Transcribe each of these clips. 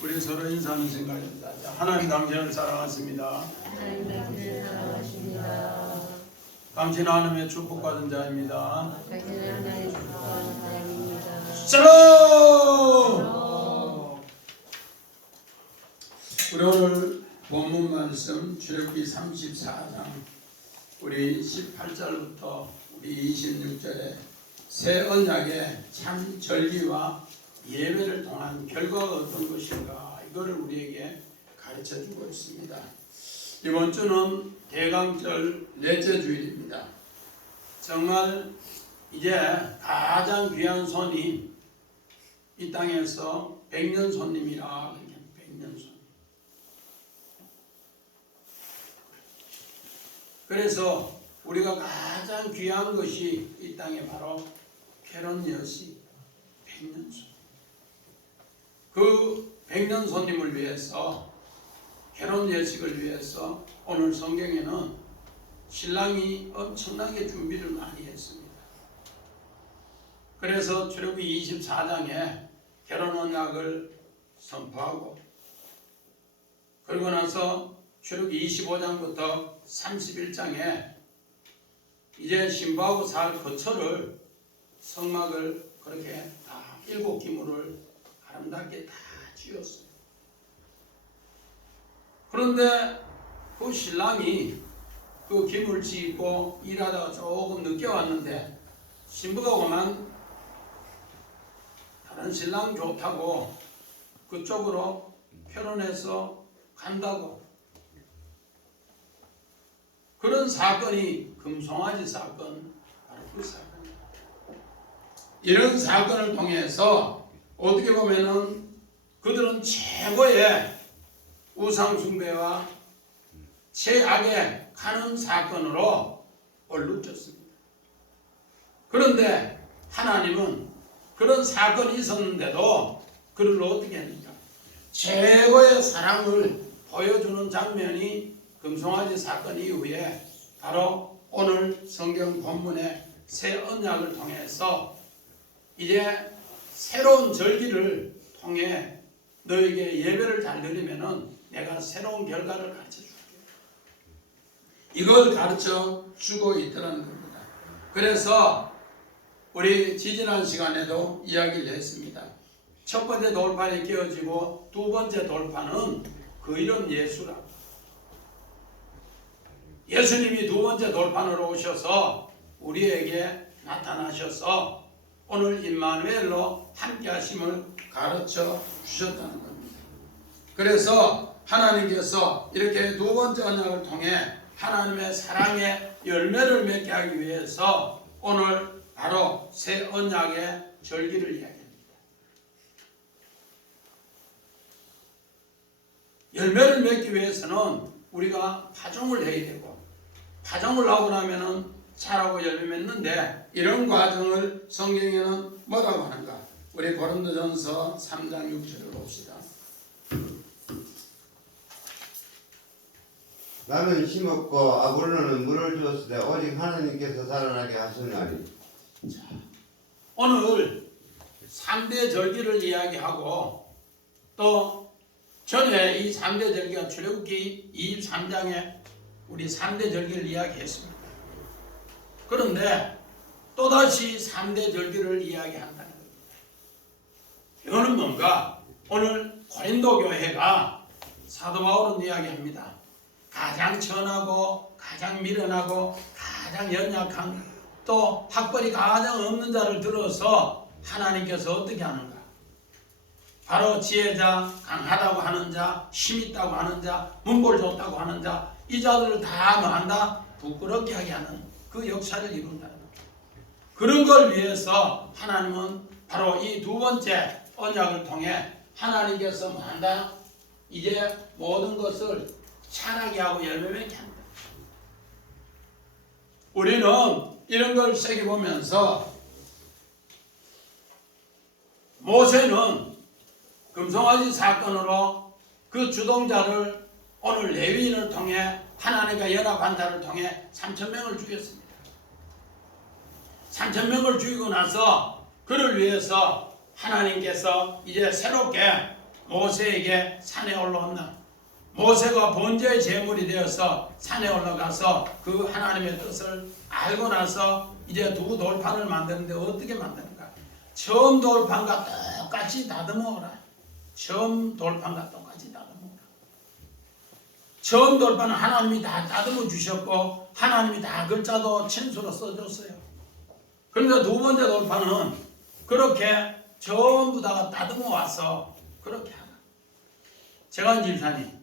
우리 서로 인사하는 생각입니다. 하나님 당신을 사랑하십니다. 하나님 당신을 사랑하십니다. 당신 하나님의 축복받은 자입니다. 당신은 하나님의 축복받은 자입니다. 샬롬! 우리 오늘 본문 말씀 출애굽기 34장 우리 18절부터 우리 26절에 새 언약의 참 절기와 예배를 통한 결과가 어떤 것인가 이거를 우리에게 가르쳐주고 있습니다. 이번 주는 대강절 넷째 주일입니다. 정말 이제 가장 귀한 손님 이 땅에서 백년 손님이라 백년 손님. 그래서 우리가 가장 귀한 것이 이 땅에 바로 캐런 여시 백년 손님. 그 백년 손님을 위해서 결혼 예식을 위해서 오늘 성경에는 신랑이 엄청나게 준비를 많이 했습니다. 그래서 출애굽기 24장에 결혼 언약을 선포하고 그러고 나서 출애굽기 25장부터 31장에 이제 신부하고 살 거처를 성막을 그렇게 다 7기물을 아름답게 다 지었어요. 그런데 그 신랑이 그 기물 짓고 일하다가 조금 늦게 왔는데 신부가 그만 다른 신랑 좋다고 그쪽으로 결혼해서 간다고. 그런 사건이 금송아지 사건, 바로 그 사건입니다. 이런 사건을 통해서 어떻게 보면은 그들은 최고의 우상숭배와 최악에 가는 사건으로 얼룩졌습니다. 그런데 하나님은 그런 사건이 있었는데도 그를 어떻게 합니까? 최고의 사랑을 보여주는 장면이 금송아지 사건 이후에 바로 오늘 성경 본문의 새 언약을 통해서 이제 새로운 절기를 통해 너에게 예배를 잘 드리면은 내가 새로운 결과를 가르쳐 줄게. 이걸 가르쳐 주고 있더라는 겁니다. 그래서 우리 지지난 시간에도 이야기를 했습니다. 첫 번째 돌판이 끼워지고 두 번째 돌판은 그 이름 예수라. 예수님이 두 번째 돌판으로 오셔서 우리에게 나타나셔서 오늘 임마누엘로 함께 하심을 가르쳐 주셨다는 겁니다. 그래서 하나님께서 이렇게 두 번째 언약을 통해 하나님의 사랑의 열매를 맺게 하기 위해서 오늘 바로 새 언약의 절기를 이야기합니다. 열매를 맺기 위해서는 우리가 파종을 해야 되고 파종을 하고 나면은 자라고 열매 맺는데 이런 과정을 성경에는 뭐라고 하는가? 우리 고린도전서 3장 6절을 봅시다. 나는 심었고 아볼로는 물을 주었을 때 오직 하나님께서 자라나게 하셨나니. 오늘 3대 절기를 이야기하고 또 전에 이 3대 절기가 출애굽기 23장에 우리 3대 절기를 이야기했습니다. 그런데 또다시 3대 절기를 이야기한다는 겁니다. 이거는 뭔가 오늘 고린도 교회가 사도 바울은 이야기합니다. 가장 천하고 가장 미련하고 가장 연약한 또 학벌이 가장 없는 자를 들어서 하나님께서 어떻게 하는가? 바로 지혜자, 강하다고 하는 자, 힘있다고 하는 자, 문벌 좋다고 하는 자, 이 자들을 다 뭐한다? 부끄럽게 하게 하는 그 역사를 이룬다는 겁니다. 그런 걸 위해서 하나님은 바로 이 두 번째 언약을 통해 하나님께서 뭐한다? 이제 모든 것을 자라게 하고 열매 맺게 한다. 우리는 이런 걸 새겨보면서 모세는 금송아지 사건으로 그 주동자를 오늘 레위인을 통해 하나님과 연합한 자를 통해 3,000명을 죽였습니다. 3,000명을 죽이고 나서 그를 위해서 하나님께서 이제 새롭게 모세에게 산에 올라온다. 모세가 번제의 제물이 되어서 산에 올라가서 그 하나님의 뜻을 알고 나서 이제 두 돌판을 만드는데 어떻게 만드는가? 처음 돌판과 똑같이 다듬어오라. 처음 돌판과 똑같이 다듬어오라. 처음 돌판은 하나님이 다 다듬어 주셨고 하나님이 다 글자도 친수로 써줬어요. 그런데 두 번째 돌판은 그렇게 전부 다 다듬어 와서 그렇게 하라. 제가 집사님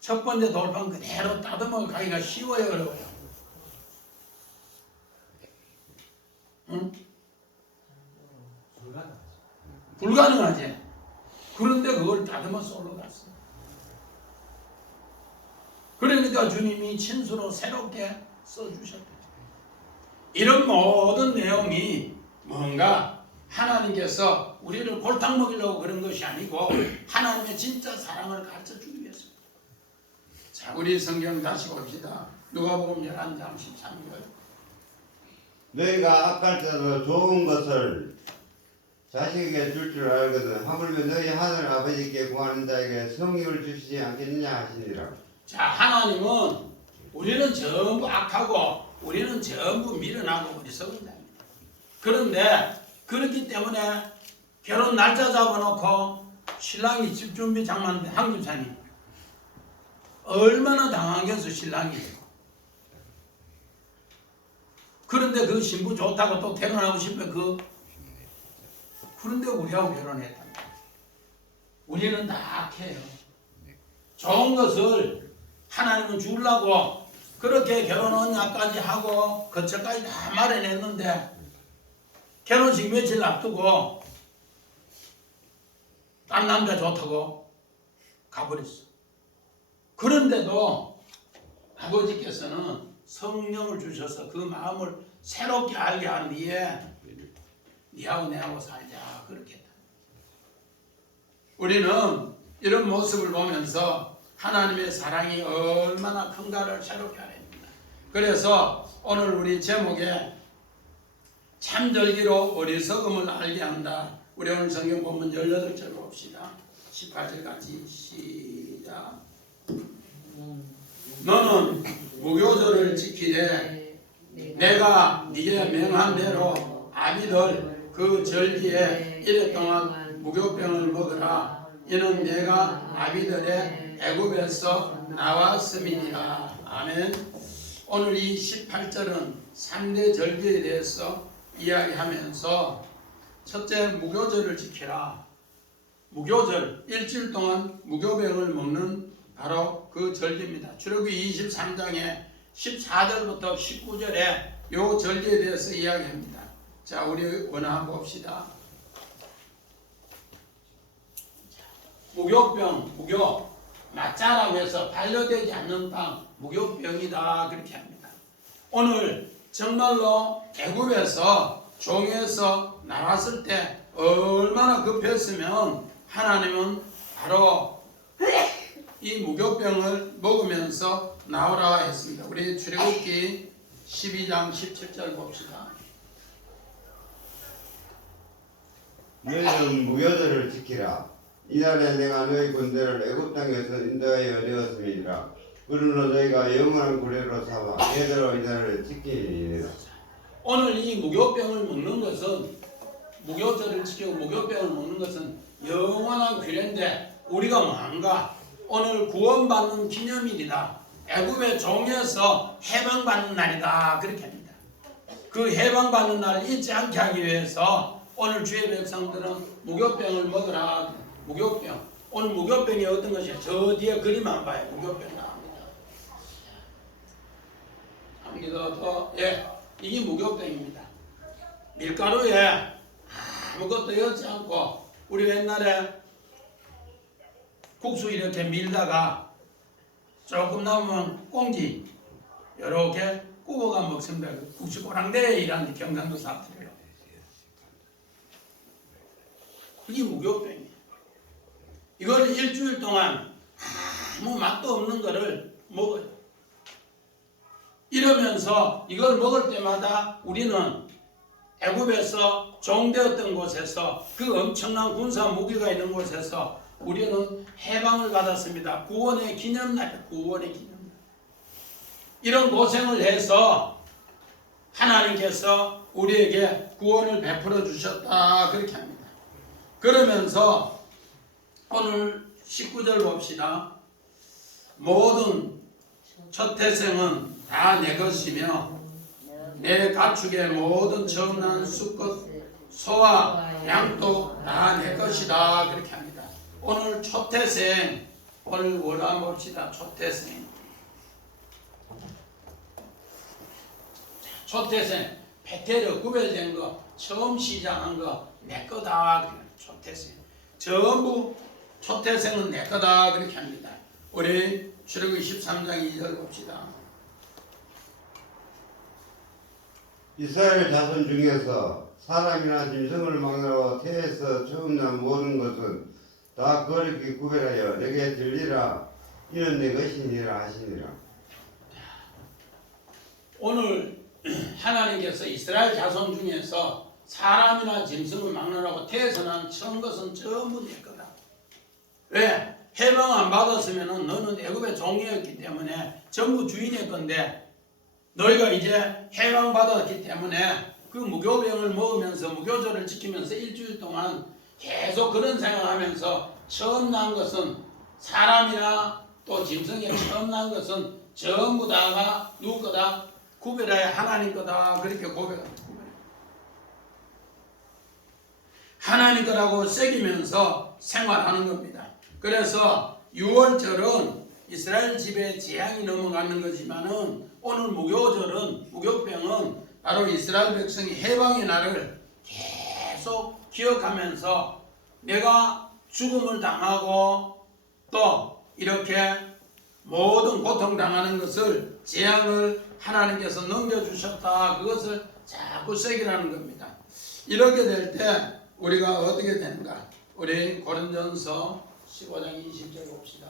첫 번째 돌판 그대로 다듬어 가기가 쉬워요, 어려워요? 응? 불가능하지. 그런데 그걸 다듬어서 올라갔어. 그러니까 주님이 친수로 새롭게 써주셨다. 이런 모든 내용이 뭔가 하나님께서 우리를 골탕 먹이려고 그런 것이 아니고 하나님의 진짜 사랑을 가르쳐주기 위해서. 자, 우리 성경 다시 봅시다. 누가복음 11장 13절. 너희가 악할 때도 좋은 것을 자식에게 줄 줄 알거든 하물며 너희 하늘 아버지께 구하는 자에게 성육을 주시지 않겠느냐 하시니라. 자, 하나님은 우리는 전부 악하고 우리는 전부 미련하고 어리석은 자입니다. 그런데 그렇기 때문에 결혼 날짜 잡아놓고 신랑이 집 준비 장만데 한김사님 얼마나 당하겠어 신랑이. 그런데 그 신부 좋다고 또 결혼하고 싶으면 그런데 우리하고 결혼했답니다. 우리는 다 악해요. 좋은 것을 하나님은 주려고 그렇게 결혼 언약까지 하고 거처까지 다 마련했는데 결혼식 며칠 앞두고 딴 남자 좋다고 가버렸어. 그런데도 아버지께서는 성령을 주셔서 그 마음을 새롭게 알게 한 뒤에 니하고 내하고 살자 그렇게 했다. 우리는 이런 모습을 보면서 하나님의 사랑이 얼마나 큰가를 새롭게 알아냅니다. 그래서 오늘 우리 제목에 참절기로 어리석음을 알게 한다. 우리 오늘 성경 본문 18절 봅시다. 18절까지 시작. 너는 무교절을 지키되 내가 네게 명한 대로 아비들 그 절기에 이래 동안 무교병을 먹으라. 이는 내가 아비들의 애굽에서 나왔음이니라. 아멘. 오늘 이 18절은 3대 절기에 대해서 이야기하면서 첫째 무교절을 지키라. 무교절 일주일 동안 무교병을 먹는 바로 그 절기입니다. 출애굽기 23장에 14절부터 19절에 요 절기에 대해서 이야기합니다. 자, 우리 원화 봅시다. 무교병, 무교 맞자라고 해서 반려되지 않는 땅 무교병이다 그렇게 합니다. 오늘 정말로 애굽에서 종에서 나왔을 때 얼마나 급했으면 하나님은 바로 이 무교병을 먹으면서 나오라 했습니다. 우리 출애굽기 12장 17절 봅시다. 너희는 무교절을 지키라. 이날에 내가 너희 군대를 애굽 땅에서 인도하여 내었음이니라. 그러므로 너희가 영원한 구례로 삼아 대대로 이날을 지키리라. 오늘 이 무교병을 먹는 것은 무교절을 지키고 무교병을 먹는 것은 영원한 규례인데 우리가 뭔가 오늘 구원받는 기념일이다. 애굽의 종에서 해방받는 날이다 그렇게 합니다. 그 해방받는 날을 잊지 않게 하기 위해서 오늘 주의 백성들은 무교병을 먹으라. 무교병. 오늘 무교병이 어떤 것이야? 저 뒤에 그림만 봐요. 무교병 나옵니다. 더, 예, 이게 무교병입니다. 밀가루에 아무것도 넣지 않고 우리 옛날에 국수 이렇게 밀다가 조금 남으면 꽁지 이렇게 구워가 먹습니다. 국수 꼬랑대이라는 경상도 사투리로. 그게 무교병이에요. 이걸 일주일 동안 아무 맛도 없는 거를 먹어요. 이러면서 이걸 먹을 때마다 우리는 애굽에서 종되었던 곳에서 그 엄청난 군사 무기가 있는 곳에서 우리는 해방을 받았습니다. 구원의 기념날, 구원의 기념날. 이런 고생을 해서 하나님께서 우리에게 구원을 베풀어 주셨다 그렇게 합니다. 그러면서 오늘 19절 봅시다. 모든 첫 태생은 다 내 것이며 내 가축의 모든 처음 난 수컷 소와 양도 다 내 것이다 그렇게 합니다. 오늘 첫 태생, 오늘 원한 봅시다. 첫 태생, 첫 태생, 베테르 구별된 거, 처음 시작한 거 내 거다. 첫 태생, 전부 첫 태생은 내 거다 그렇게 합니다. 우리 출애굽기 13장 2절 봅시다. 이스라엘 자손 중에서 사람이나 짐승을 막내로 태에서 처음 난 모든 것은 다 거룩히 구별하여 내게 들리라. 이는 내 것이니라 하시니라. 오늘 하나님께서 이스라엘 자손 중에서 사람이나 짐승을 막느라고 태에서 난 처음 것은 전부 내 거다. 왜? 해방 안 받았으면 너는 애굽의 종이었기 때문에 전부 주인의 건데, 너희가 이제 해방 받았기 때문에 그 무교병을 먹으면서 무교절을 지키면서 일주일 동안 계속 그런 생각하면서 처음 난 것은 사람이나 또 짐승에 처음 난 것은 전부 다가 누구 거다? 구별하여 하나님 거다. 그렇게 고백합니다. 하나님 거라고 새기면서 생활하는 겁니다. 그래서 6월절은 이스라엘 집에 재앙이 넘어가는 거지만은 오늘 무교절은, 무교병은 바로 이스라엘 백성이 해방의 날을 계속 기억하면서 내가 죽음을 당하고 또 이렇게 모든 고통당하는 것을, 재앙을 하나님께서 넘겨주셨다. 그것을 자꾸 새기라는 겁니다. 이렇게 될 때 우리가 어떻게 되는가? 우리 고린도전서 15장 20절 봅시다.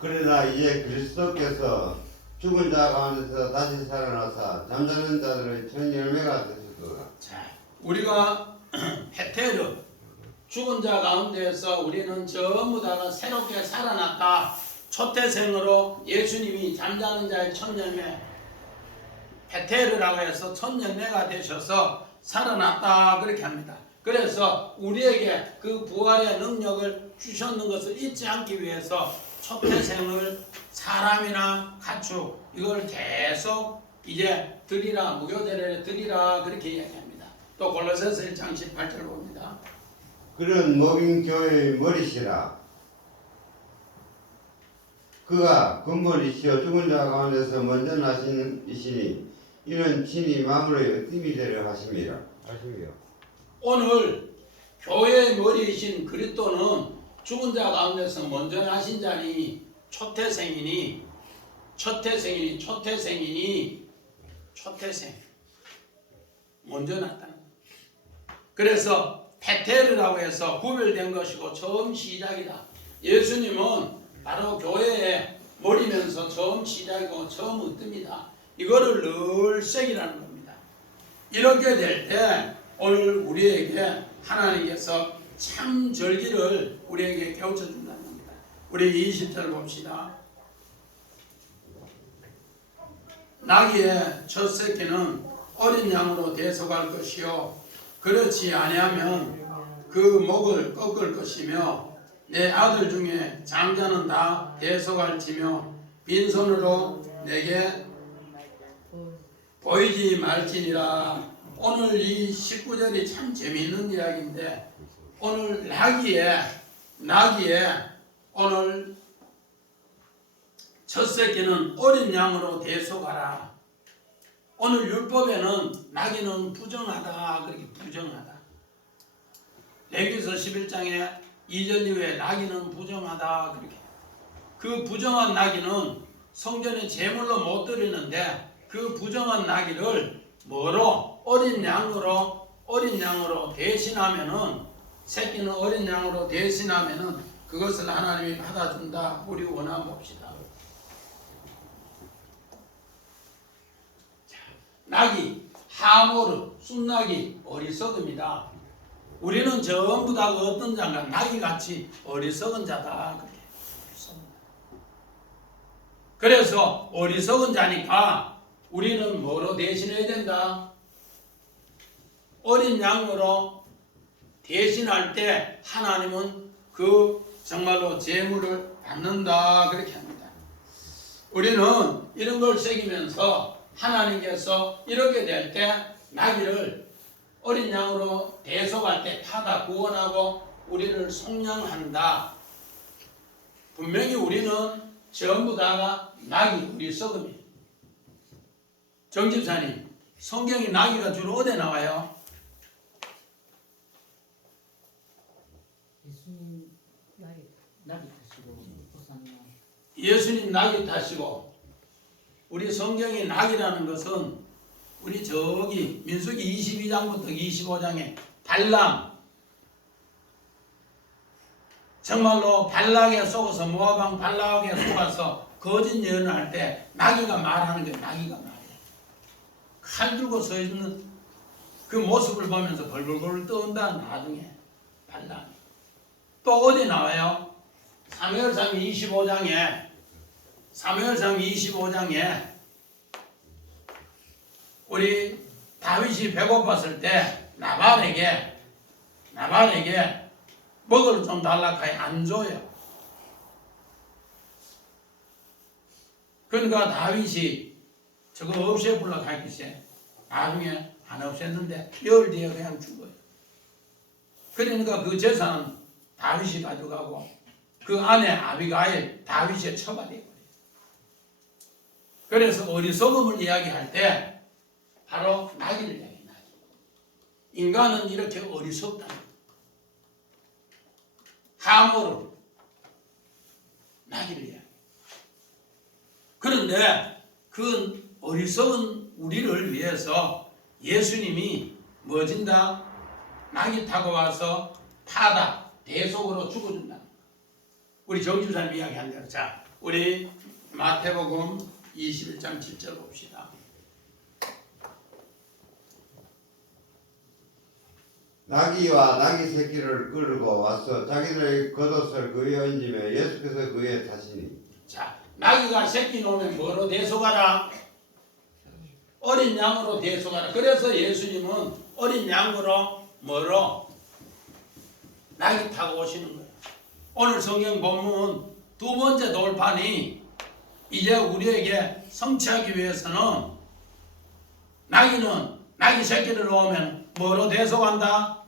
그러나 이제 그리스도께서 죽은 자 가운데서 다시 살아나사 잠자는 자들의 첫 열매가 되셨도다. 자, 우리가 베테르 죽은 자 가운데에서 우리는 전부 다가 새롭게 살아났다. 초태생으로 예수님이 잠자는 자의 첫 열매 베테르라고 해서 첫 열매가 되셔서 살아났다 그렇게 합니다. 그래서 우리에게 그 부활의 능력을 주셨는 것을 잊지 않기 위해서 초태생을 사람이나 가축 이걸 계속 이제 드리라, 무교제를 드리라 그렇게 이야기합니다. 또 골로새서 1장 18절 봅니다. 그는 모인 교회의 머리시라. 그가 근본이시여 죽은 자 가운데서 먼저 나신 이시니 이는 친히 마물의 으뜸이 되려 하심이라. 오늘 교회의 머리이신 그리스도는 죽은 자 가운데서 먼저 나신 자니 초태생이니 먼저 났다는 거예요. 그래서 베테르라고 해서 구별된 것이고 처음 시작이다. 예수님은 바로 교회의 머리면서 처음 시작이고 처음 으뜸이다. 이거를 늘 새기라는 겁니다. 이렇게 될 때 오늘 우리에게 하나님께서 참 절기를 우리에게 깨우쳐 준다는 겁니다. 우리 20절 봅시다. 나귀의 첫 새끼는 어린 양으로 대속할 것이요 그렇지 아니하면 그 목을 꺾을 것이며 내 아들 중에 장자는 다 대속할지며 빈손으로 내게 보이지 말지니라. 오늘 이 19절이 참 재미있는 이야기인데 오늘 나귀의 오늘 첫 새끼는 어린 양으로 대속하라. 오늘 율법에는 나귀는 부정하다 그렇게 부정하다. 레위기서 11장에 2절 이후에 나귀는 부정하다 그렇게. 그 부정한 나귀는 성전에 제물로 못 드리는데 그 부정한 나귀를 뭐로 어린 양으로 대신하면은 새끼는 어린 양으로 대신하면은 그것을 하나님이 받아준다. 우리 원함 봅시다. 나귀 하모르 순나귀 어리석음이다. 우리는 전부 다 어떤 자가 나귀같이 어리석은 자다. 그렇게. 그래서 어리석은 자니까 우리는 뭐로 대신해야 된다? 어린 양으로 대신할 때 하나님은 그 정말로 재물을 받는다. 그렇게 합니다. 우리는 이런 걸 새기면서 하나님께서 이렇게 될 때 나귀를 어린 양으로 대속할 때 파다 구원하고 우리를 속량한다. 분명히 우리는 전부 다가 나귀 우리 썩음이. 정집사님, 성경이 나귀가 주로 어디에 나와요? 예수님 나귀 타시고 보상요. 예수님 나귀 타시고. 우리 성경의 나귀라는 것은 우리 저기 민수기 22장부터 25장에 발람, 정말로 발락에 속아서 모압왕 발락에 속아서 거짓 예언을 할 때 나귀가 말하는 게 나귀가 말이에요. 칼 들고 서 있는 그 모습을 보면서 벌벌벌 떠온다. 나중에 발람이 또 어디 나와요? 사무엘상 25장에 우리 다윗이 배고팠을 때 나발에게 먹을 좀 달라 하니 안 줘요. 그러니까 다윗이 저거 없애보려고 하기에 나중에 안 없앴는데 열 뒤에 그냥 죽어요. 그러니까 그 재산은 다윗이 가져가고 그 아내 아비가일 다윗의 처가 되어버려요. 그래서 어리석음을 이야기할 때 바로 나귀를 이야기해요. 나귀. 인간은 이렇게 어리석다. 함으로 나귀를 이야기해요. 그런데 그 어리석은 우리를 위해서 예수님이 뭐 진다? 나귀 타고 와서 파다, 대속으로 죽어준다. 우리 정주사님 이야기한 대로. 자, 우리 마태복음 21장 7절 봅시다. 나귀와 나귀 새끼를 끌고 와서 자기들의 겉옷을 그에 얹으며 예수께서 그에 타시니. 자, 나귀가 새끼 놓으면 뭐로 대속하라? 어린 양으로 대속하라. 그래서 예수님은 어린 양으로 뭐로? 나귀 타고 오시는 거예요. 오늘 성경 본문 두 번째 돌판이 이제 우리에게 성취하기 위해서는 나귀는 나귀 새끼를 놓으면 뭐로 대속한다?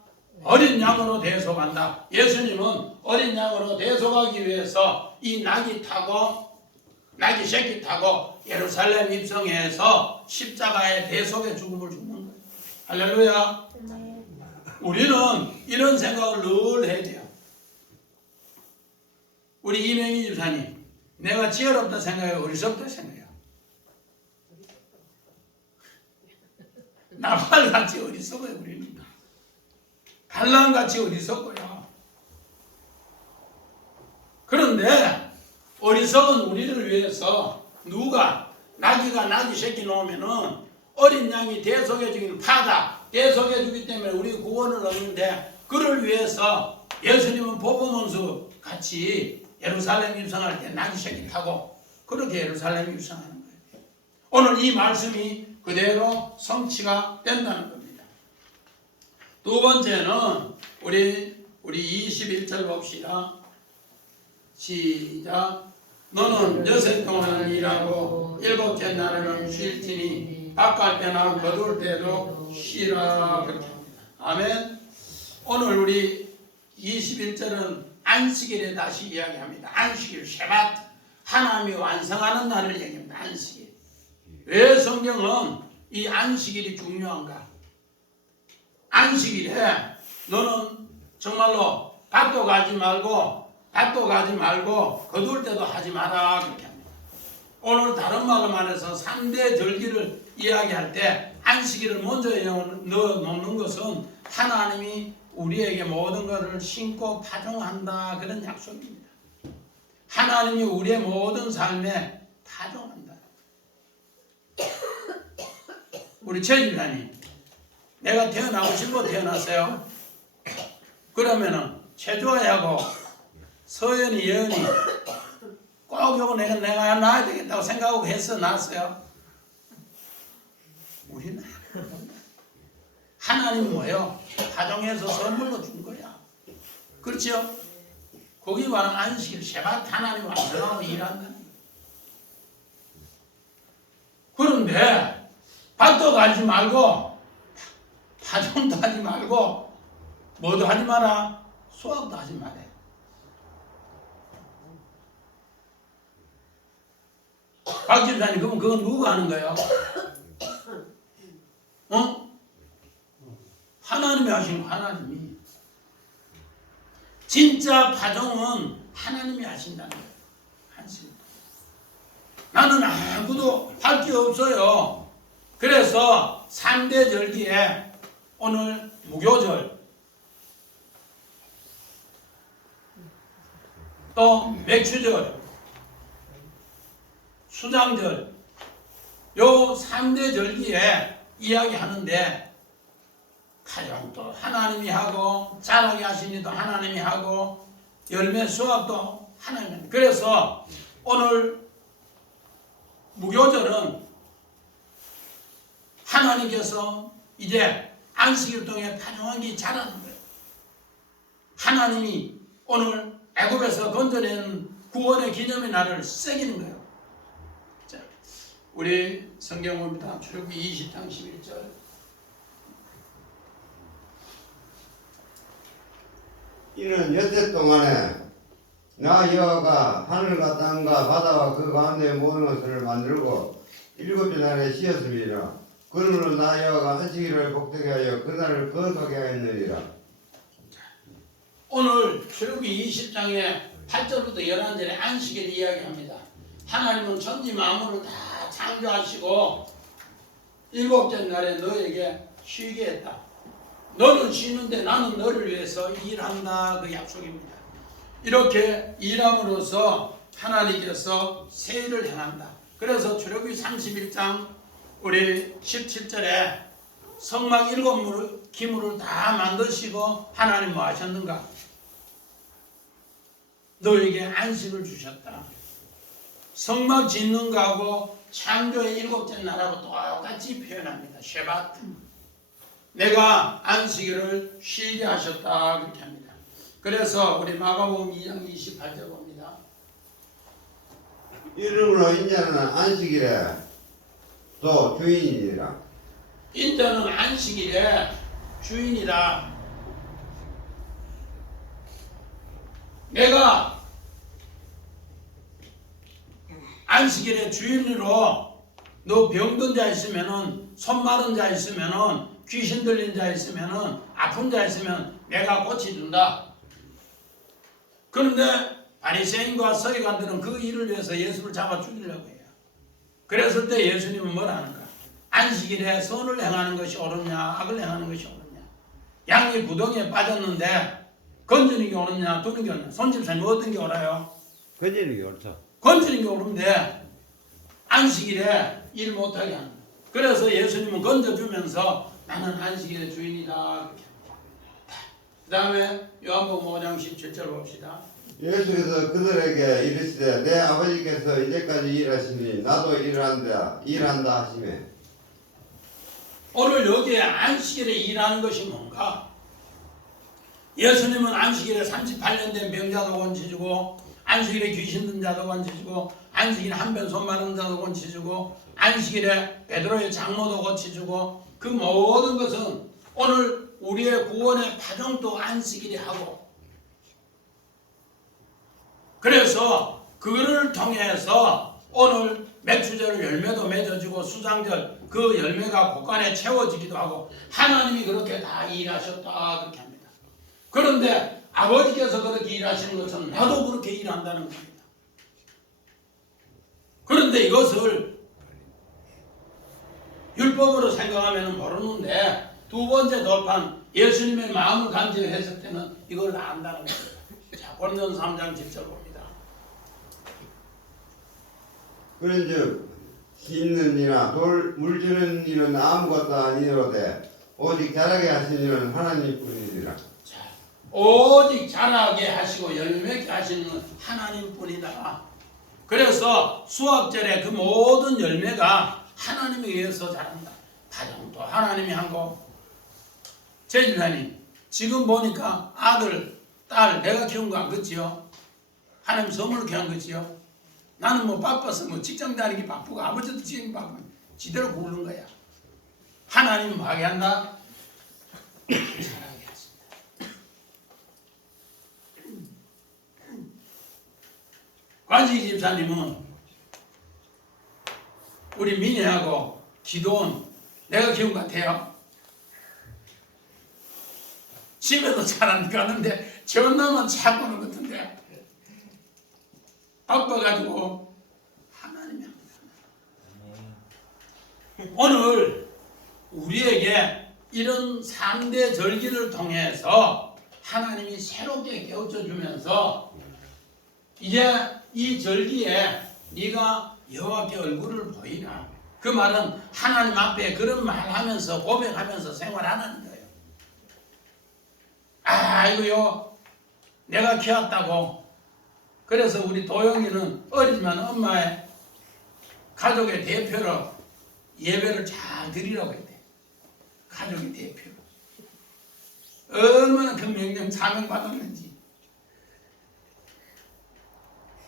어린 양으로 대속한다. 예수님은 어린 양으로 대속하기 위해서 이 나귀 새끼 타고 예루살렘 입성해서 십자가의 대속의 죽음을 죽는 거예요. 할렐루야. 우리는 이런 생각을 늘 해야 돼요. 우리 이명희 집사님, 내가 지혜롭다 생각해요? 어리석다 생각해요? 나발같이 어리석어요. 우리는 갈랑같이 어리석어요. 그런데 어리석은 우리를 위해서 누가 나귀가 나귀 새끼 놓으면은 어린 양이 대속해 주기는 파다 대속해 주기 때문에 우리 구원을 얻는데, 그를 위해서 예수님은 보복원수 같이 예루살렘 입성할 때 나귀 새끼 타고 그렇게 예루살렘 입성하는 거예요. 오늘 이 말씀이 그대로 성취가 된다는 겁니다. 두 번째는 우리 21절 봅시다. 시작. 너는 여섯 동안 일하고 일곱째 날에는 쉴지니 바깥 때나 거둘 때도 쉬라. 그렇게 합니다. 아멘. 오늘 우리 21절은 안식일에 다시 이야기합니다. 안식일, 쉐밧, 하나님이 완성하는 날을 얘기합니다. 안식일. 왜 성경은 이 안식일이 중요한가? 안식일에 너는 정말로 밭도 가지 말고 거둘 때도 하지 마라. 그렇게 합니다. 오늘 다른 말로 말해서 3대 절기를 이야기할 때 안식일을 먼저 넣어 놓는 것은 하나님이 우리에게 모든 것을 신고 파종한다, 그런 약속입니다. 하나님이 우리의 모든 삶에 파종한다. 우리 최 집사님, 내가 태어나고 싶어 태어났어요? 그러면은 최조아하고 서연이 예언이 꼭 요거 내가 낳아야 되겠다고 생각하고 해서 낳았어요. 우리는 하나님 뭐예요? 가정에서 선물로 준 거야. 그렇죠? 거기 말하는 안식일 쉐밧 하나님 완전하고 일한다는 거야. 그런데 밭도 가지 말고 파종도 하지 말고 뭐도 하지 마라. 수학도 하지 말아요. 박 집사님, 그럼 그건 누가 하는 거예요? 어? 하나님이 하신 거, 하나님이. 진짜 파종은 하나님이 하신다는 거예요. 한신. 나는 아무도 할 게 없어요. 그래서 3대 절기에 오늘 무교절, 또 맥추절, 수장절, 요 3대 절기에 이야기하는데 가정도 하나님이 하고 자라게 하신 일도 하나님이 하고 열매 수확도 하나님이 합니다. 그래서 오늘 무교절은 하나님께서 이제 안식일 동에 파종하기 자라는 거예요. 하나님이 오늘 애굽에서 건져낸 구원의 기념의 날을 새기는 거예요. 자, 우리 성경 봅니다. 출애굽기 20장 11절. 이는 여태 동안에 나 여호와가 하늘과 땅과 바다와 그 가운데 모든 것을 만들고 일곱째 날에 쉬었습니다. 그러므로 나 여호와가 안식일을 복되게 하여 그날을 거룩하게 하였느니라. 오늘 출애굽기 20장에 8절부터 11절에 안식일 이야기합니다. 하나님은 천지 만물을 다 창조하시고 일곱째 날에 너에게 쉬게 했다. 너는 쉬는데 나는 너를 위해서 일한다. 그 약속입니다. 이렇게 일함으로써 하나님께서 세일을 행한다. 그래서 출애굽기 31장 우리 17절에 성막 7 기물을 다 만드시고 하나님 뭐 하셨는가? 너에게 안식을 주셨다. 성막 짓는 거하고 창조의 7째 날하고 똑같이 표현합니다. 쉐밧. 내가 안식일을 쉬게 하셨다. 그렇게 합니다. 그래서 우리 마가복음 2장 28절 봅니다. 이름으로 인자는 안식일에 또 주인이니라. 인자는 안식일의 주인이다. 내가 안식일의 주인으로 너 병든 자 있으면은 손 마른 자 있으면은 귀신 들린 자 있으면은 아픈 자 있으면 내가 고쳐준다. 그런데 바리새인과 서기관들은 그 일을 위해서 예수를 잡아 죽이려고 해요. 그랬을 때 예수님은 뭘 하는가? 안식일에 선을 행하는 것이 옳으냐 악을 행하는 것이 옳으냐. 양이 구덩이에 빠졌는데 건지는 게 옳으냐 두는 게 옳으냐. 손집사님 어떤 게 옳아요? 건지는 게 옳다. 건지는 게 옳은데 안식일에 일 못하게 하는 거예요. 그래서 예수님은 건져주면서 나는 안식일의 주인이다. 그렇게 합니다. 그 다음에 요한복음 5장 17절 봅시다. 예수께서 그들에게 이르시되 내 아버지께서 이제까지 일하시니 나도 일한다 하시매. 오늘 여기에 안식일에 일하는 것이 뭔가? 예수님은 안식일에 38년 된 병자도 고쳐주고 안식일에 귀신 든 자도 고쳐주고 안식일에 한변 손 마른 자도 고쳐주고 안식일에 베드로의 장모도 고쳐주고 그 모든 것은 오늘 우리의 구원의 파종도 안식일에 하고 그래서 그거를 통해서 오늘 맥추절 열매도 맺어지고 수장절 그 열매가 곳간에 채워지기도 하고 하나님이 그렇게 다 일하셨다 그렇게 합니다. 그런데 아버지께서 그렇게 일하시는 것처럼 나도 그렇게 일한다는 겁니다. 그런데 이것을 율법으로 생각하면 모르는데 두 번째 돌판 예수님의 마음을 간직했을 때는 이걸 안다는 겁니다. 자, 고린도서 3장 10절 봅니다. 그런즉 씻는 이나 물 주는 일은 아무것도 아니로되 오직 자라게 하신 일은 하나님 뿐이니라. 자, 오직 자라게 하시고 열매게 하시는 건 하나님뿐이다. 그래서 수확절의 그 모든 열매가 하나님에 의해서 자란다. 가정도 하나님이 한 거. 제 집사님 지금 보니까 아들, 딸 내가 키운 거 안 그치요? 하나님 선물로 키운 거지요? 나는 뭐 바빠서 뭐 직장 다니기 바쁘고 아버지도 직장 바쁘고 지대로 굴는 거야. 하나님은 뭐 하게 한다? 잘하게 하신다. 관식이 집사님은 우리 민희하고 기도원 내가 키운 것 같아요. 집에도 잘 안 가는데 전화만 자고 오는 것 같은데 바빠가지고 하나님이 합니다. 오늘 우리에게 이런 3대 절기를 통해서 하나님이 새롭게 깨우쳐 주면서 이제 이 절기에 네가 여호와께 얼굴을 보이라. 그 말은 하나님 앞에 그런 말하면서 고백하면서 생활하는 거예요. 아이고요 내가 키웠다고. 그래서 우리 도영이는 어리지만 엄마의 가족의 대표로 예배를 잘 드리라고 했대. 가족의 대표로. 얼마나 그 명령 사명 받았는지.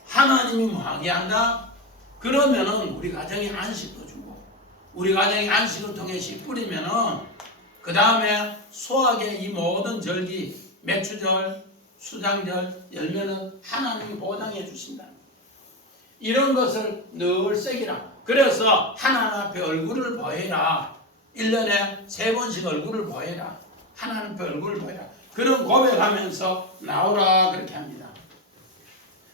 하나님이 뭐 하게 한다? 그러면은 우리 가정에 안식도 주고 우리 가정에 안식을 통해 씨 뿌리면은 그 다음에 소학의 이 모든 절기 매추절, 수장절, 열매는 하나님이 보장해 주신다. 이런 것을 늘 새기라. 그래서 하나님 앞에 얼굴을 보여라. 1년에 3번씩 얼굴을 보여라. 하나님 앞에 얼굴을 보여라. 그런 고백하면서 나오라 그렇게 합니다.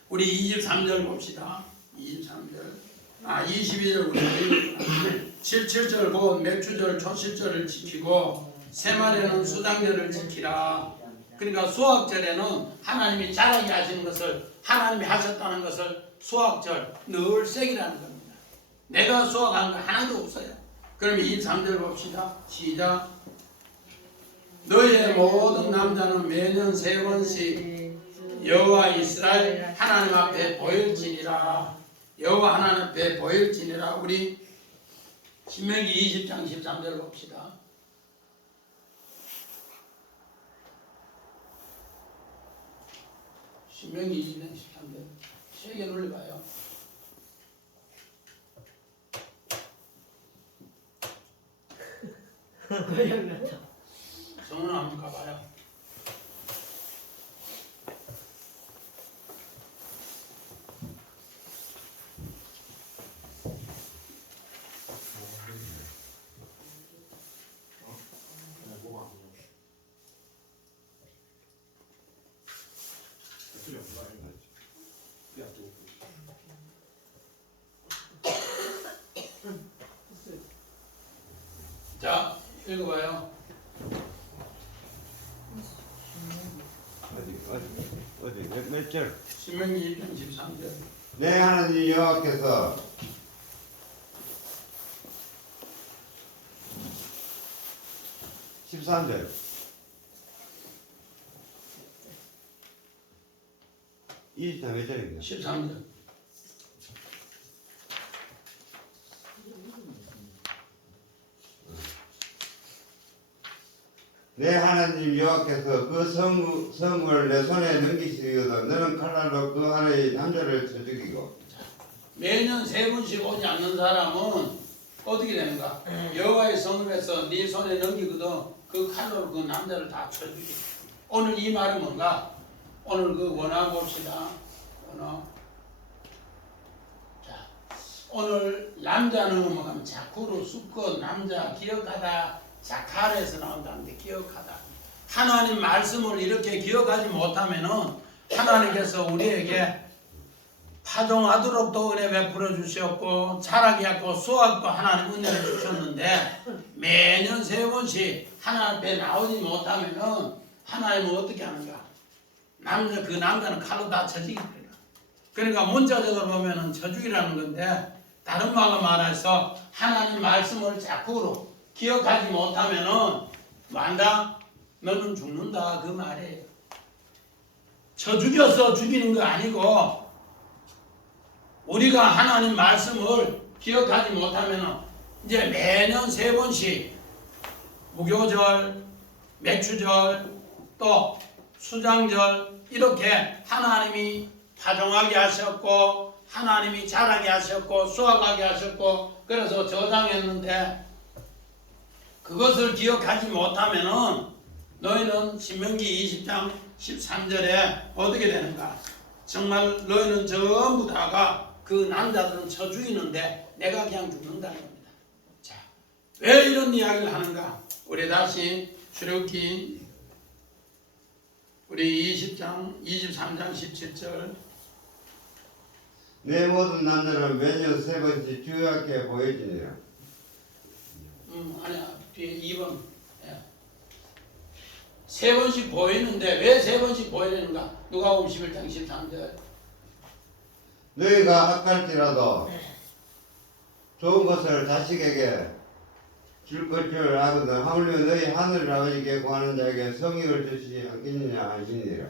우리 23절 봅시다. 23절. 22절 우리 7절 곧 맥주절 초실절을 지키고 새말에는 수장절을 지키라. 그러니까 수확절에는 하나님이 자라게 하시는 것을 하나님이 하셨다는 것을 수확절 늘 새기라는 겁니다. 내가 수확한 거 하나도 없어요. 그럼 23절 봅시다. 시작. 너희의 모든 남자는 매년 3번씩 여호와 이스라엘 하나님 앞에 보일지니라. 여호와 하나님 앞에 보일지니라. 우리 신명기 20장 13절 봅시다. 신명기 20장 13절 세개 올려봐요. 정은 한번 가봐요. 자, 읽어봐요. 어디 몇 절? 신명기 1장 13절. 내 하나님 여호와께서 (13절) 이 몇 절인가? 13절. 내 하나님 여호와께서 그 성을 내 손에 넘기시거든 너는 칼날로 그 안에 남자를 쳐 죽이고. 매년 3번씩 오지 않는 사람은 어떻게 되는가? 여호와의 성읍에서 네 손에 넘기거든 그 칼로 그 남자를 다 쳐 죽이고. 오늘 이 말은 뭔가? 오늘 그 원어 봅시다. 원어. 자, 오늘 남자는 뭐 하면 자쿠로 수컷 남자 기억하다. 자칼에서 나온다는데 기억하다. 하나님 말씀을 이렇게 기억하지 못하면은 하나님께서 우리에게 파종하도록 또 은혜 베풀어 주셨고 자라게 하고 수확도 하나님 은혜를 주셨는데 매년 3번씩 하나님 앞에 나오지 못하면은 하나님은 어떻게 하는가? 그 남자는 칼로 다 쳐 죽이라. 그러니까 문자적으로 보면은 쳐 죽이라는 건데 다른 말로 말해서 하나님 말씀을 자꾸로 기억하지 못하면은 만다 너는 죽는다 그 말이에요. 쳐 죽여서 죽이는 거 아니고 우리가 하나님 말씀을 기억하지 못하면 이제 매년 3번씩 무교절, 맥추절, 또 수장절 이렇게 하나님이 파종하게 하셨고 하나님이 자라게 하셨고 수확하게 하셨고 그래서 저장했는데 그것을 기억하지 못하면은 너희는 신명기 20장 13절에 어떻게 되는가? 정말 너희는 전부 다가 그 남자들은 쳐 죽이는데 내가 그냥 죽는다는 겁니다. 자, 왜 이런 이야기를 하는가? 우리 다시 출애굽기 우리 20장 23장 17절 내 모든 남자는 매년 3번씩 주야께 보여지니라. 아니야 뒤에 2번 3번씩 보이는데 왜 3번씩 보이는가? 누가복음 11장 13절 너희가 학할지라도 좋은 것을 자식에게 줄 줄 알거든 하물며 너희 하늘 아버지께 구하는 자에게 성령을 주시지 않겠느냐 하시니라.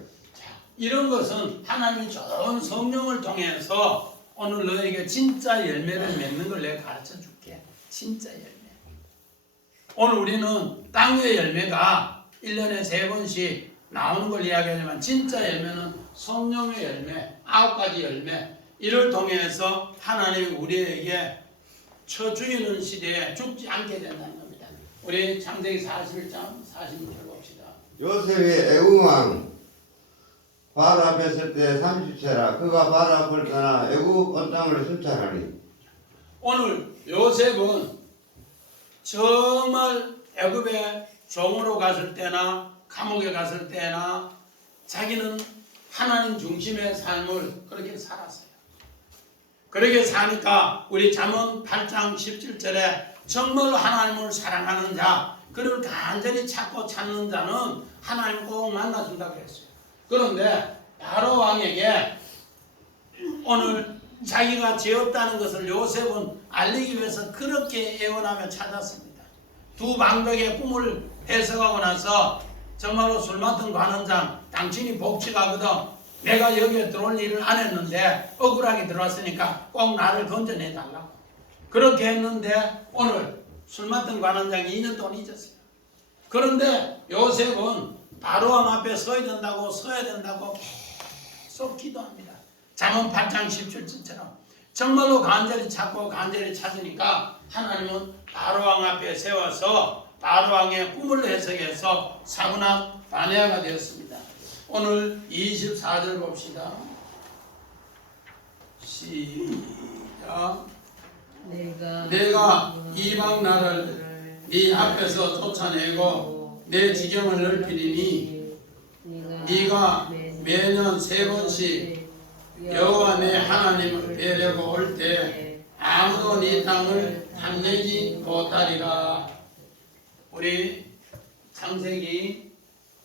이런 것은 하나님이 좋은 성령을 통해서 오늘 너에게 진짜 열매를 맺는 걸 내가 가르쳐 줄게. 진짜 열매. 오늘 우리는 땅의 열매가 1년에 3번씩 나오는 걸 이야기하지만 진짜 열매는 성령의 열매, 9가지 열매 이를 통해서 하나님이 우리에게 쳐 죽이는 시대에 죽지 않게 된다는 겁니다. 우리 창세기 41장 46절 봅시다. 요셉이 애국왕 바로 앞에 설 때 30세라 그가 바로 앞을 떠나 애국 온 땅을 순찰하니. 오늘 요셉은 정말 애굽에 종으로 갔을 때나 감옥에 갔을 때나 자기는 하나님 중심의 삶을 그렇게 살았어요. 그렇게 사니까 우리 잠언 8장 17절에 정말로 하나님을 사랑하는 자 그를 간절히 찾고 찾는 자는 하나님 꼭 만나준다고 했어요. 그런데 바로 왕에게 오늘 자기가 죄 없다는 것을 요셉은 알리기 위해서 그렇게 애원하며 찾았습니다. 두 방백의 꿈을 해석하고 나서 정말로 술 맡은 관원장 당신이 복직하거든 내가 여기에 들어올 일을 안 했는데 억울하게 들어왔으니까 꼭 나를 건져내달라고 그렇게 했는데 오늘 술 맡은 관원장이 2년 동안 잊었어요. 그런데 요셉은 바로왕 앞에 서야 된다고 계속 기도합니다. 잠언 8장 17절처럼 정말로 간절히 찾고 간절히 찾으니까 하나님은 바로왕 앞에 세워서 바로왕의 꿈을 해석해서 사문학 반야가 되었습니다. 오늘 24절 봅시다. 시작. 내가 이방 나라를 네 앞에서 쫓아내고 내 지경을 넓히리니 네가 매년 3번씩 여호와 내 하나님을 뵈려고 올 때 아무도 네 땅을 탐내지 못하리라. 우리 창세기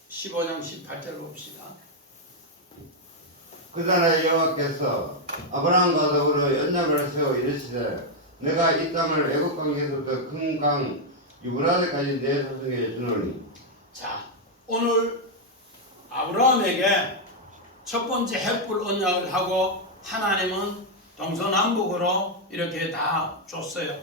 15장 18절 봅시다. 그날에 여호와께서 아브라함과 더불어 언약을 세워 이르시되 내가 이 땅을 애국 강에서부터 큰 강 유브라데까지 내 자손에게 주노니. 자, 오늘 아브라함에게 첫 번째 햇불 언약을 하고 하나님은 동서남북으로 이렇게 다 줬어요.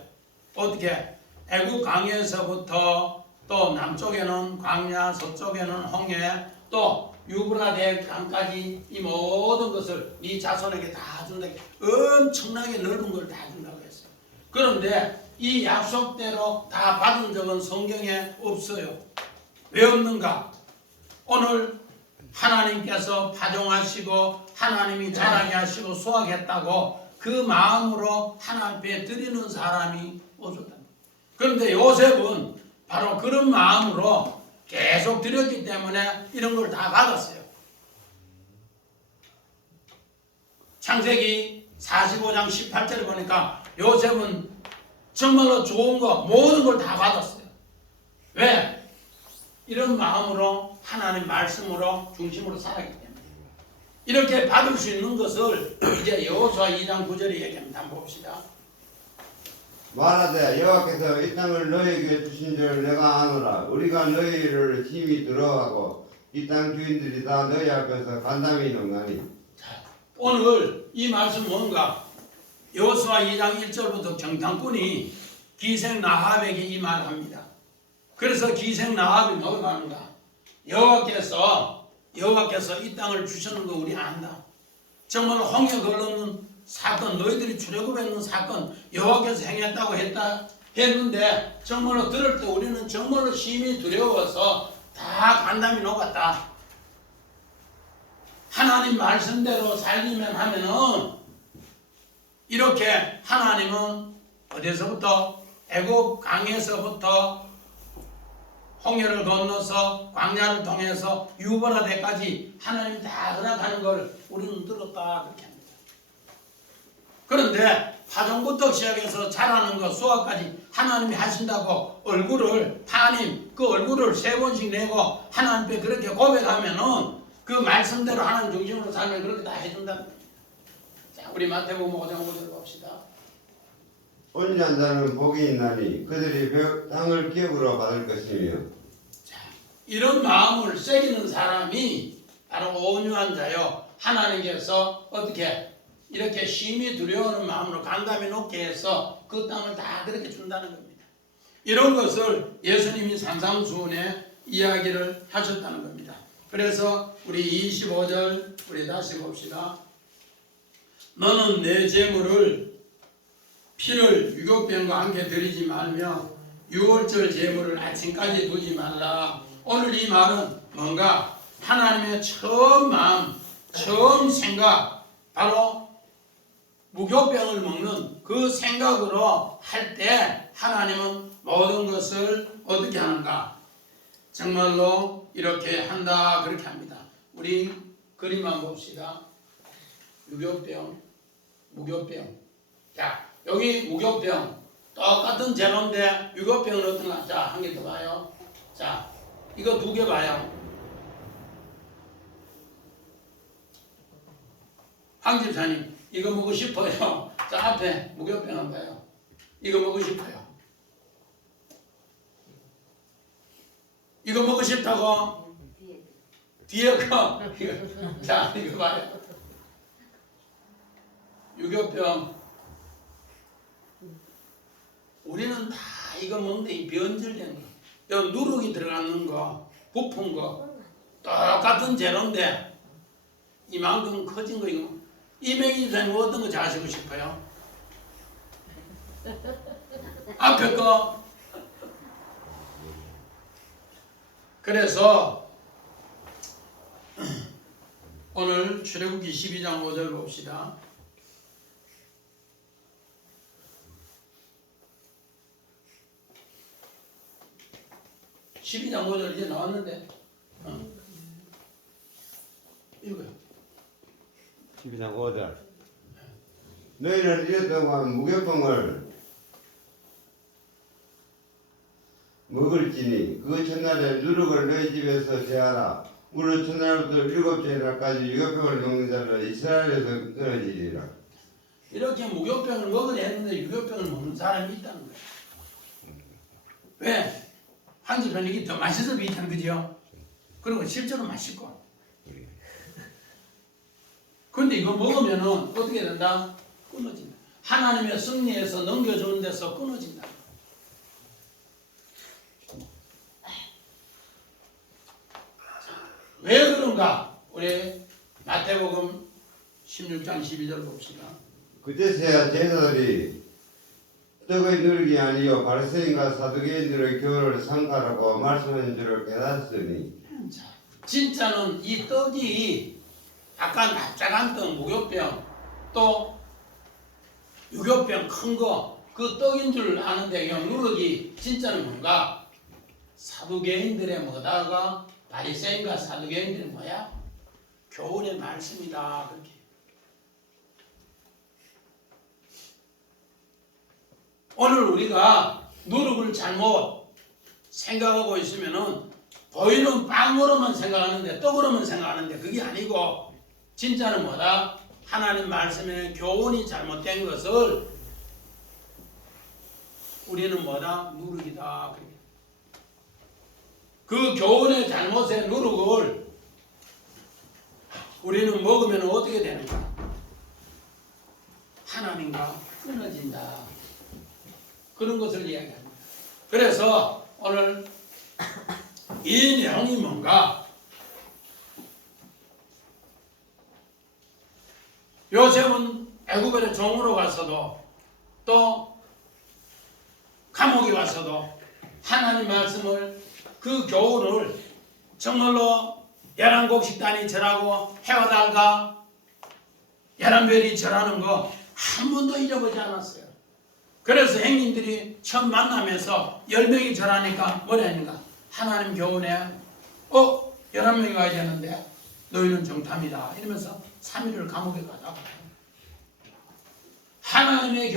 어떻게? 애국 강에서부터 또 남쪽에는 광야, 서쪽에는 홍해, 또 유브라데 강까지 이 모든 것을 네 자손에게 다 준다. 엄청나게 넓은 걸 다 준다고 했어요. 그런데 이 약속대로 다 받은 적은 성경에 없어요. 왜 없는가? 오늘 하나님께서 파종하시고 하나님이 자라게 하시고 수확했다고 그 마음으로 하나님 앞에 드리는 사람이 없었다. 그런데 요셉은 바로 그런 마음으로 계속 드렸기 때문에 이런 걸 다 받았어요. 창세기 45장 18절에 보니까 요셉은 정말로 좋은 거 모든 걸 다 받았어요. 왜? 이런 마음으로 하나님 말씀으로 중심으로 살았기 때문에 이렇게 받을 수 있는 것을 이제 여호수아 2장 9절에 얘기합니다. 한번 봅시다. 말하되 여호와께서 이 땅을 너희에게 주신 줄 내가 아노라. 우리가 너희를 힘이 들어하고 이 땅 주인들이 다 너희 앞에서 간담이 농하니 오늘 이 말씀 뭔가? 여호수아 2장 1절부터 정탐꾼이 기생 라합에게 이 말을 합니다. 그래서 기생 라합이 뭐라고 하는가? 여호와께서 이 땅을 주시는 거 우리 안다. 정말 홍해 걸러는 사건, 너희들이 출애굽했는 사건 여호와께서 행했다고 했는데 정말로 들을 때 우리는 정말로 심히 두려워서 다 간담이 녹았다. 하나님 말씀대로 살기만 하면은 이렇게 하나님은 어디서부터 애굽 강에서부터 홍해를 건너서 광야를 통해서 유보라데까지 하나님이 다 허락하는 걸 우리는 들었다 그렇게 합니다. 그런데 파종부터 시작해서 자라는 것 수확까지 하나님이 하신다고 하나님 그 얼굴을 3번씩 내고 하나님께 그렇게 고백하면은 그 말씀대로 하나님 중심으로 살면 그렇게 다 해준다는 겁니다. 자, 우리 마태복음 5장 5절 봅시다. 온유한 자는 복이 있나니 그들이 땅을 기업으로 받을 것이며. 자, 이런 마음을 새기는 사람이 바로 온유한 자요. 하나님께서 어떻게 이렇게 심히 두려워하는 마음으로 간담이 높게 해서 그 땅을 다 그렇게 준다는 겁니다. 이런 것을 예수님이 산상수훈에 이야기를 하셨다는 겁니다. 그래서 우리 25절 우리 다시 봅시다. 너는 내 재물을 피를 유격병과 함께 드리지 말며 유월절 제물을 아침까지 두지 말라. 오늘 이 말은 뭔가 하나님의 처음 마음, 처음 생각, 바로 무교병을 먹는 그 생각으로 할 때 하나님은 모든 것을 어떻게 하는가? 정말로 이렇게 한다 그렇게 합니다. 우리 그림 한번 봅시다. 유교병, 무교병. 자, 여기 무교병 똑같은 재료인데 유교병은 어떤가? 자, 한 개 더 봐요. 자, 이거 2개 봐요. 황 집사님 이거 먹고 싶어요. 자, 앞에 무교병 한번 봐요. 이거 먹고 싶어요. 이거 먹고 싶다고? 뒤에 거. 자, 이거 봐요. 유교병. 우리는 다 이거 먹는데 이 변질된 거, 여기 누룩이 들어가는 거, 부푼 거, 똑같은 재료인데 이만큼 커진 거 이거. 이명희 집사님 어떤 거 자시고 싶어요? 앞에 거. 그래서 오늘 출애굽기 12장 5절 봅시다. (12장 5절) 이제 나왔는데 읽어요. 12장 5절. 너희는 이래 동안 무교병을 먹을지니 그 첫날에 누룩을 너희 집에서 제하라. 무릇 첫날부터 7째 날까지 유교병을 먹는 자를 이스라엘에서 끊어지리라. 이렇게 무교병을 먹으려 했는데 유교병을 먹는 사람이 있다는 거예요. 왜? 한 집은 이게 더 맛있어 보이잖아, 그죠? 그리고 실제로 맛있고. 근데 이거 먹으면은 어떻게 된다? 끊어진다. 하나님의 승리에서 넘겨주는 데서 끊어진다. 왜 그런가? 우리 마태복음 16장 12절 봅시다. 그때서야 제자들이 떡의 누룩이 아니요 바리새인과 사두개인들의 교를 삼가라고 말씀하신 줄을 깨닫으니. 자, 진짜는 이 떡이 약간 납작한 떡, 무교병, 또 유교병 큰 거, 그 떡인 줄 아는데 이 누룩이 진짜는 뭔가? 사두개인들의 뭐다가 바리새인과 사두개인들은 뭐야? 교훈의 말씀이다 그렇게. 오늘 우리가 누룩을 잘못 생각하고 있으면은 보이는 빵으로만 생각하는데 떡으로만 생각하는데 그게 아니고 진짜는 뭐다? 하나님 말씀의 교훈이 잘못된 것을 우리는 뭐다? 누룩이다. 그 교훈의 잘못의 누룩을 우리는 먹으면 어떻게 되는가? 하나님과 끊어진다. 그런 것을 이야기합니다. 그래서 오늘 이 내용이 뭔가? 요셉은 애굽의 종으로 가서도 또 감옥에 와서도 하나님 말씀을 그 교훈을 정말로 11곡 식단이 절하고 해와 달과 11별이 절하는 거 한 번도 잊어보지 않았어요. 그래서 행님들이 처음 만나면서 10명이 절하니까 뭐라 했는가? 하나님 교훈에 11명이 와야 되는데 너희는 정탐이다 이러면서 3일을 감옥에 가다가 하나님의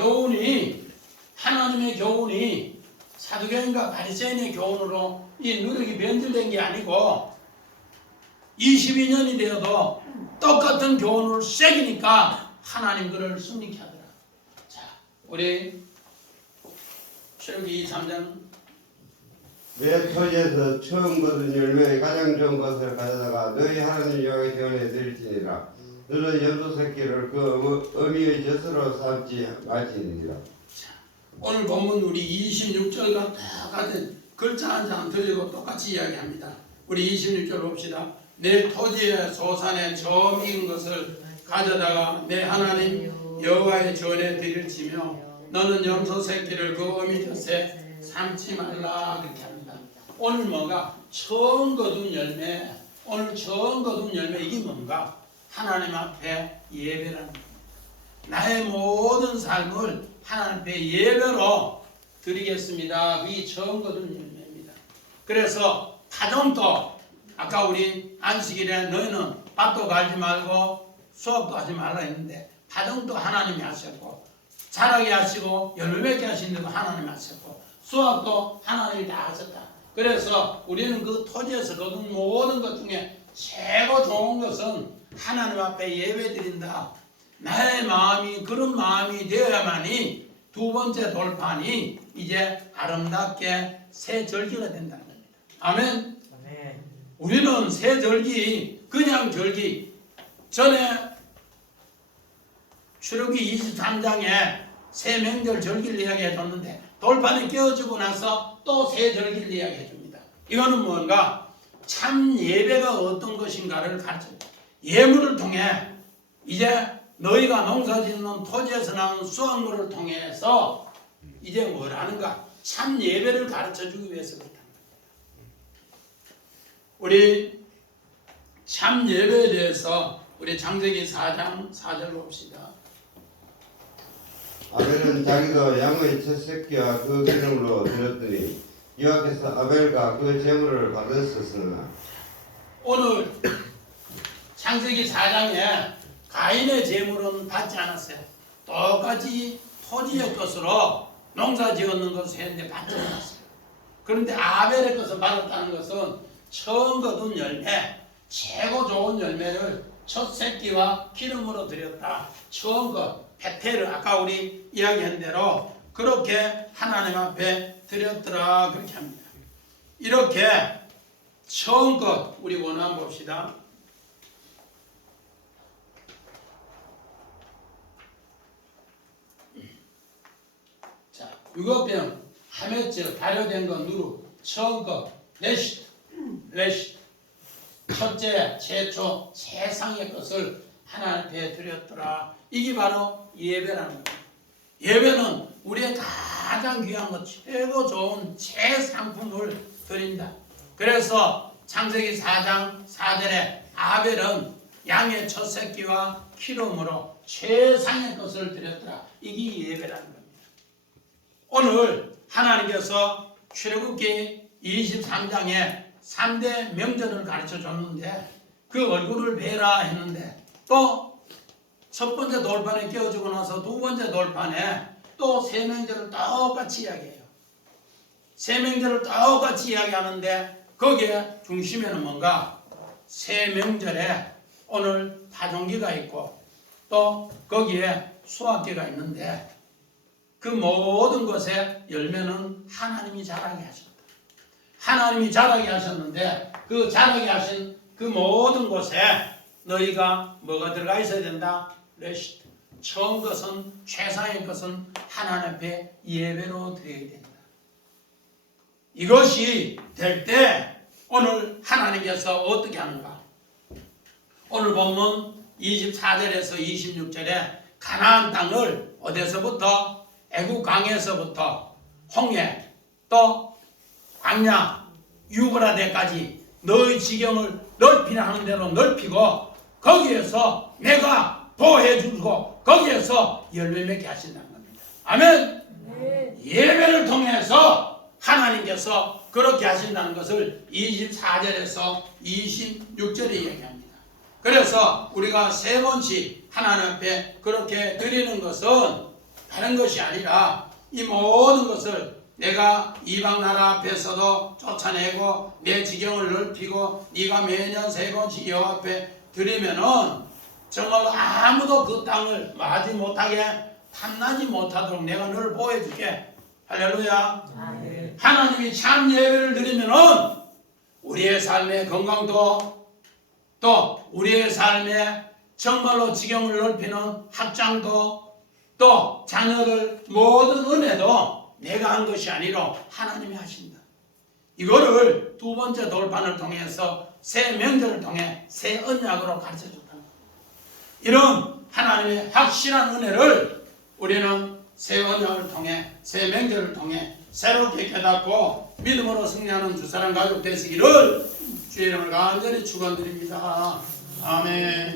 교훈이 사두개인과 바리새인의 교훈으로 이 누룩이 변질된 게 아니고 22년이 되어도 똑같은 교훈을 새기니까 하나님 그를 승리케 하더라. 자, 우리 출애굽기 23장 내 토지에서 처음 거둔 열매의 가장 좋은 것을 가져다가 너희 하나님 여호와의 전에 드릴지니라. 너는 염소 새끼를 그 어미의 젖으로 삼지 말지니라. 오늘 본문 우리 26절과 똑같은 글자 한 장 들리고 똑같이 이야기합니다. 우리 26절 봅시다. 내 토지의 소산에 처음 익은 것을 가져다가 내 하나님 여호와의 전에 드릴지며 너는 염소 새끼를 그 어미 젖에 삼지 말라 그렇게 합니다. 오늘 뭔가 처음 거둔 열매, 오늘 처음 거둔 열매 이게 뭔가? 하나님 앞에 예배라는 겁니다. 나의 모든 삶을 하나님 앞에 예배로 드리겠습니다. 그게 처음 거둔 열매입니다. 그래서 가정도 아까 우리 안식일에 너희는 밭도 갈지 말고 수업도 하지 말라 했는데 가정도 하나님이 하셨고 자라게 하시고 열매 맺게 하시는 데도 하나님이 하셨고 수학도 하나님이 다 하셨다. 그래서 우리는 그 토지에서 거둔 모든 것 중에 최고 좋은 것은 하나님 앞에 예배 드린다. 나의 마음이 그런 마음이 되어야만이 두 번째 돌판이 이제 아름답게 새 절기가 된다는 겁니다. 아멘. 우리는 새 절기 그냥 절기 전에 출애굽기 23장에 새 명절 절기를 이야기해 줬는데 돌판이 깨어지고 나서 또 새 절기를 이야기해 줍니다. 이거는 뭔가 참 예배가 어떤 것인가를 가르쳐줍니다. 예물을 통해 이제 너희가 농사짓는 토지에서 나온 수확물을 통해서 이제 뭘 하는가? 참 예배를 가르쳐주기 위해서 그렇다. 우리 참 예배에 대해서 우리 창세기 4장 4절 봅시다. 아벨은 자기도 양의 첫 새끼와 그 기름으로 드렸더니 여호와께서 아벨과 그 제물을 받으셨으나 오늘 창세기 4장에 가인의 제물은 받지 않았어요. 똑같이 토지의 것으로 농사 지었는 것을 했는데 받지 않았어요. 그런데 아벨의 것을 받았다는 것은 처음 거둔 열매, 최고 좋은 열매를 첫 새끼와 기름으로 드렸다. 처음 것, 베테르, 아까 우리 이야기한 대로 그렇게 하나님 앞에 드렸더라 그렇게 합니다. 이렇게 처음 것 우리 원한 봅시다. 자, 육업병, 하메츠, 발효된 것, 누룩, 처음 것, 레시트, 첫째, 최초, 최상의 것을 하나님 앞에 드렸더라. 이게 바로 예배라는 겁니다. 예배는 우리의 가장 귀한 것, 최고 좋은 최상품을 드린다. 그래서 창세기 4장 4절에 아벨은 양의 첫 새끼와 기름으로 최상의 것을 드렸더라. 이게 예배라는 겁니다. 오늘 하나님께서 출애굽기 23장에 3대 명절을 가르쳐 줬는데 그 얼굴을 베라 했는데 또 첫 번째 돌판에 끼워주고 나서 두 번째 돌판에 또 세 명절을 똑같이 이야기해요. 세 명절을 똑같이 이야기하는데 거기에 중심에는 뭔가 세 명절에 오늘 파종기가 있고 또 거기에 수확기가 있는데 그 모든 것의 열매는 하나님이 자라게 하셨다. 하나님이 자라게 하셨는데 그 자라게 하신 그 모든 곳에 너희가 뭐가 들어가 있어야 된다? 레시트. 처음 것은 최상의 것은 하나님 앞에 예배로 드려야 된다. 이것이 될 때 오늘 하나님께서 어떻게 하는가? 오늘 본문 24절에서 26절에 가나안 땅을 어디서부터? 애국 강에서부터 홍해 또 광야 유브라데까지 너희 지경을 넓히는 하는 대로 넓히고 거기에서 내가 보호해주고 거기에서 열매 맺게 하신다는 겁니다. 아멘. 예배를 통해서 하나님께서 그렇게 하신다는 것을 24절에서 26절에 얘기합니다. 그래서 우리가 세 번씩 하나님 앞에 그렇게 드리는 것은 다른 것이 아니라 이 모든 것을 내가 이방 나라 앞에서도 쫓아내고 내 지경을 넓히고 네가 매년 세 번씩 여호와 앞에 드리면은 정말 아무도 그 땅을 마지 못하게 탐나지 못하도록 내가 너를 보호해줄게. 할렐루야. 아멘. 하나님이 참 예배를 드리면은 우리의 삶의 건강도 또 우리의 삶의 정말로 지경을 넓히는 확장도 또 자녀들 모든 은혜도 내가 한 것이 아니라 하나님이 하신다. 이거를 두 번째 돌판을 통해서 새 명절을 통해 새 언약으로 가르쳐줬다는 겁니다. 이런 하나님의 확실한 은혜를 우리는 새 언약을 통해 새 명절을 통해 새롭게 깨닫고 믿음으로 승리하는 주 사랑 가족 되시기를 주의 이름을 간절히 축원드립니다. 아멘.